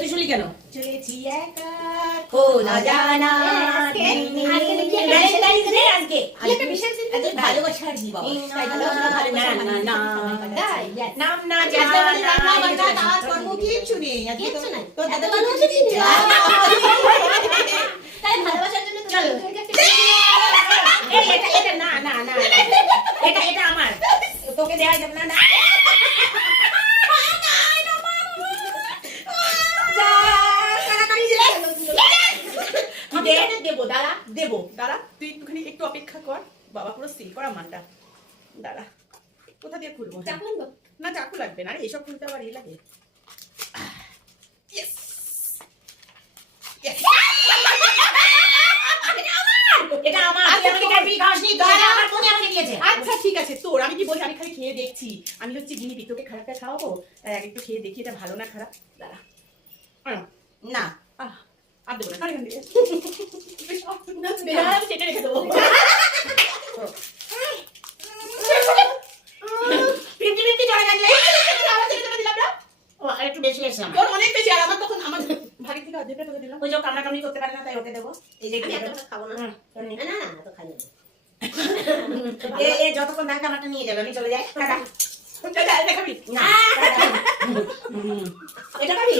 তুই শুনলি কেন? চলেছি একা ও না জানা ভ্যালেন্টাইন্স ডে আজকে একটা বিশেষ দিন আজকে ভালোবাসার দিবস তাই ভালোবাসা না না না তাই নাম না আজকে জানা আমাদের রান্না বান্না কাজ কর্ম কিচ্ছু নেই আজকে কিচ্ছু নাই। তো দাদা এত ভালোবাসা দিচ্ছে। তাই ভালোবাসার জন্য তো চলো। এই এটা এটা না না না এটা এটা আমার তোকে দেয়া যাবে না না দেবো দাঁড়া দেবো দাঁড়া তুই একটুখানি একটু অপেক্ষা কর বাবা পুরো সিল করা মানটা দাঁড়া কোথা দিয়ে খুলবো চাকু আনবো? না চাকু লাগবে না রে এসব খুলতে আবার এই লাগে Yes! Yes! এটা আমার তুই আমাকে ক্যাডবেরি খাওয়াসনি তো এটা আমার তুমি আমাকে দিয়েছে আচ্ছা ঠিক আছে তোর আমি কি বলছি আমি খালি খেয়ে দেখছি আমি হচ্ছে গিনিপি তোকে খারাপটা খাওয়াবো একটু খেয়ে দেখি এটা ভালো না খারাপ দাঁড়া না আহ আর দেবো না কারে গান দিয়ে আমি চেটে রেখে দেবো ফিফটি ফিফটি চলে গেছে ও আর একটু বেশি এসে আমার তোর অনেক বেশি আর আমার তখন আমার ভাগে থেকে অর্ধেকটা তোকে দিলাম ওই যে কামড়াকামড়ি করতে পারে না তাই ওকে দেবো এই যে আমি এতটা খাবো না। না, না, তো খাই না। এ যতক্ষণ থাকে আমারটা নিয়ে যাবে আমি চলে যাই টাটা দেখাবি না এটা খাবি